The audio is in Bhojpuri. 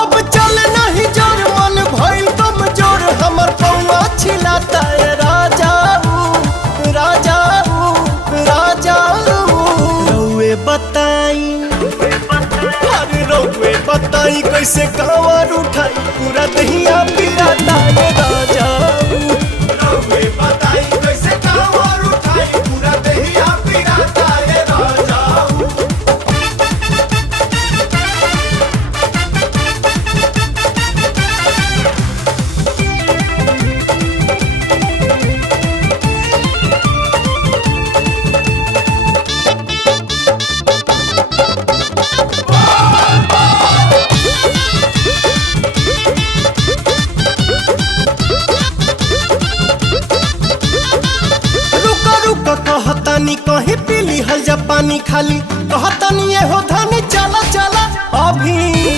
अब चल नहीं जोर मन भइल कमजोर हमर पौआ छिलाता है राजाऊ राजाऊ राजाऊ रउए बताई अरे रउए बताई कैसे कांवर उठाई पूरा दहिया पिराता है राजाऊ रउए बताई कैसे कांवर उठाई पूरा दहिया पिराता है राजाऊ। कहतानी कहीं पीली हल जा पानी खाली कहतानी ये हो धन